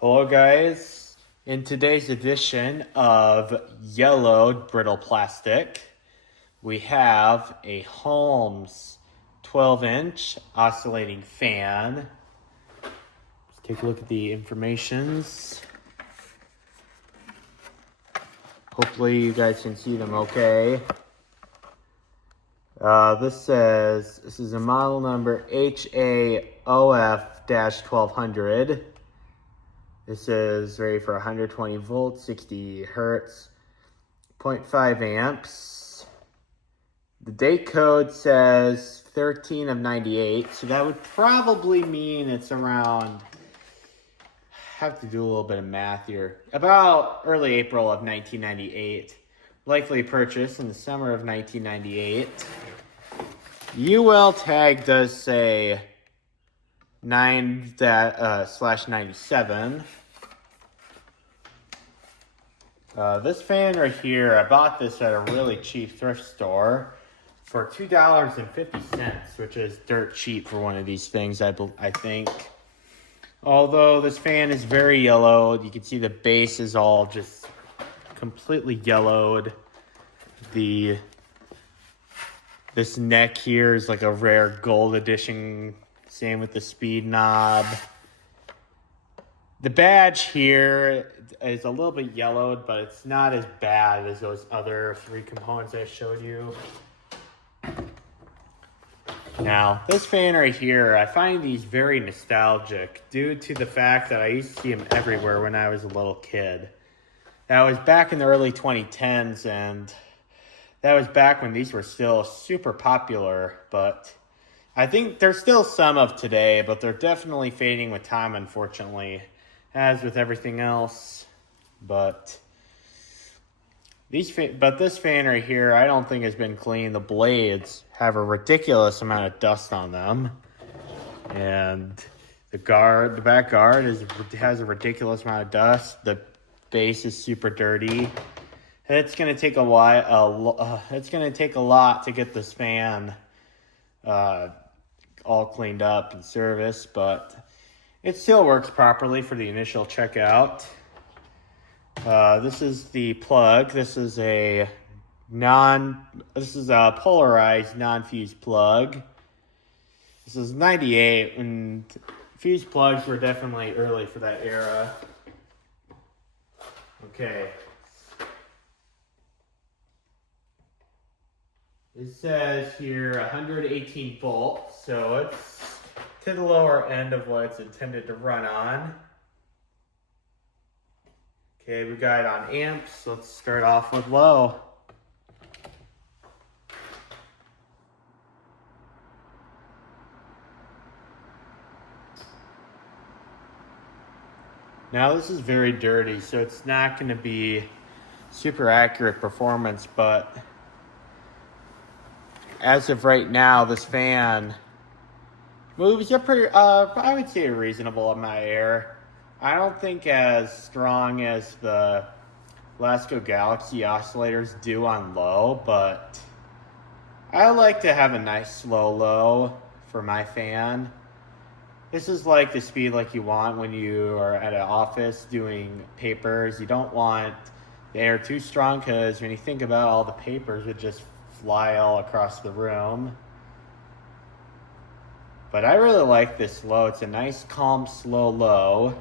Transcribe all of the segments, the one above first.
Hello guys, in today's edition of Yellowed Brittle Plastic, we have a Holmes 12-inch oscillating fan. Let's take a look at the informations. Hopefully you guys can see them okay. This is a model number HAOF-1200. This is ready for 120 volts, 60 hertz, 0.5 amps. The date code says 13 of 98, so that would probably mean it's around, have to do a little bit of math here, about early April of 1998. Likely purchased in the summer of 1998. UL tag does say 9/97. This fan right here, I bought this at a really cheap thrift store for $2.50, which is dirt cheap for one of these things, I think. Although this fan is very yellowed, you can see the base is all just completely yellowed. This neck here is like a rare gold edition. Same with the speed knob. The badge here is a little bit yellowed, but it's not as bad as those other three components I showed you. Now, this fan right here, I find these very nostalgic due to the fact that I used to see them everywhere when I was a little kid. That was back in the early 2010s, and that was back when these were still super popular, but I think there's still some of today, but they're definitely fading with time, unfortunately, as with everything else. But this fan right here, I don't think has been cleaned. The blades have a ridiculous amount of dust on them, and the back guard has a ridiculous amount of dust. The base is super dirty. It's gonna take a while. It's gonna take a lot to get this fan all cleaned up and serviced, but it still works properly for the initial checkout. This is the plug. This is a polarized non-fused plug. This is 98, and fused plugs were definitely early for that era. Okay. It says here 118 volts, so it's to the lower end of what it's intended to run on. Okay, we got it on amps. Let's start off with low. Now this is very dirty, so it's not going to be super accurate performance, but as of right now, this fan moves up pretty, I would say a reasonable amount of air. I don't think as strong as the Lasco Galaxy oscillators do on low, but I like to have a nice slow low for my fan. This is like the speed like you want when you are at an office doing papers. You don't want the air too strong, because when you think about all the papers, it just fly all across the room. But I really like this low. It's a nice, calm, slow low.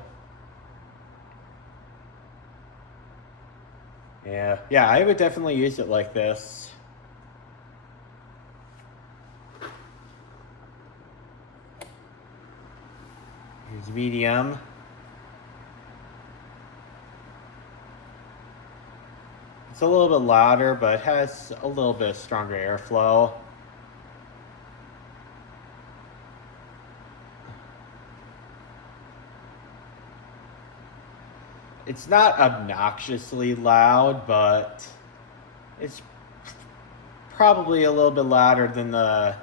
Yeah, I would definitely use it like this. Here's medium. It's a little bit louder, but it has a little bit stronger airflow. It's not obnoxiously loud, but it's probably a little bit louder than the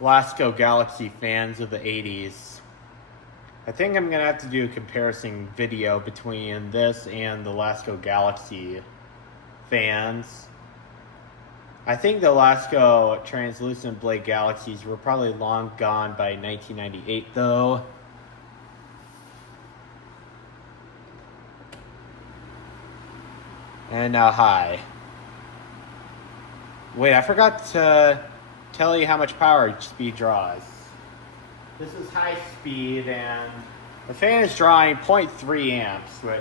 Lasco Galaxy fans of the 80s. I think I'm going to have to do a comparison video between this and the Lasco Galaxy fans. I think the Lasco translucent blade Galaxies were probably long gone by 1998, though. And now high. Wait, I forgot to tell you how much power each speed draws. This is high speed, and the fan is drawing 0.3 amps, which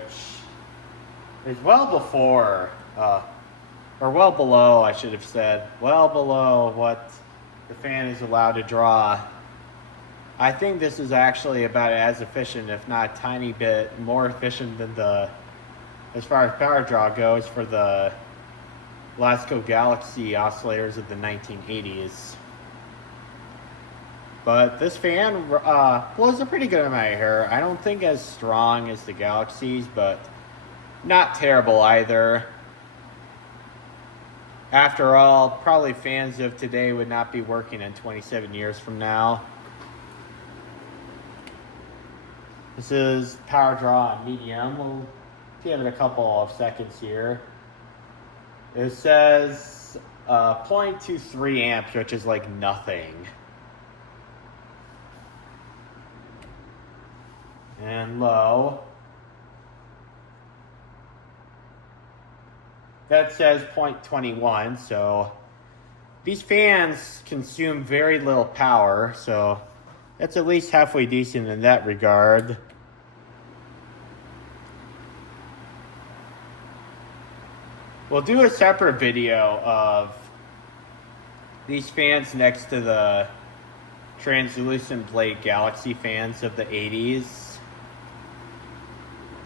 is well before, or well below, I should have said, well below what the fan is allowed to draw. I think this is actually about as efficient, if not a tiny bit more efficient than as far as power draw goes, for the Glasgow Galaxy oscillators of the 1980s. But this fan blows a pretty good amount of air. I don't think as strong as the Galaxies, but not terrible either. After all, probably fans of today would not be working in 27 years from now. This is power draw on medium. We'll give it a couple of seconds here. It says 0.23 amps, which is like nothing. And low. That says 0.21, so these fans consume very little power, so that's at least halfway decent in that regard. We'll do a separate video of these fans next to the translucent blade Galaxy fans of the 80s.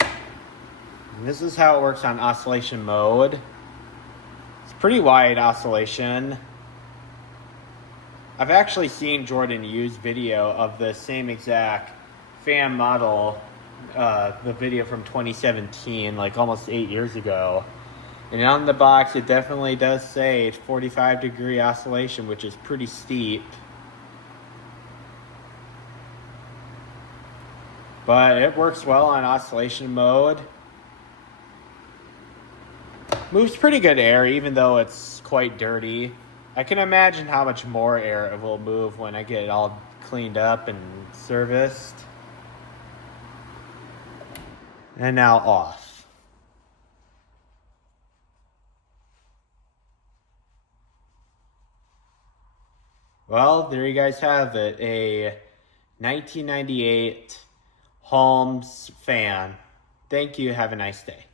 And this is how it works on oscillation mode. It's pretty wide oscillation. I've actually seen Jordan use video of the same exact fan model, the video from 2017, like almost 8 years ago. And on the box, it definitely does say 45-degree oscillation, which is pretty steep. But it works well on oscillation mode. Moves pretty good air, even though it's quite dirty. I can imagine how much more air it will move when I get it all cleaned up and serviced. And now off. Well, there you guys have it. A 1998 Holmes fan. Thank you. Have a nice day.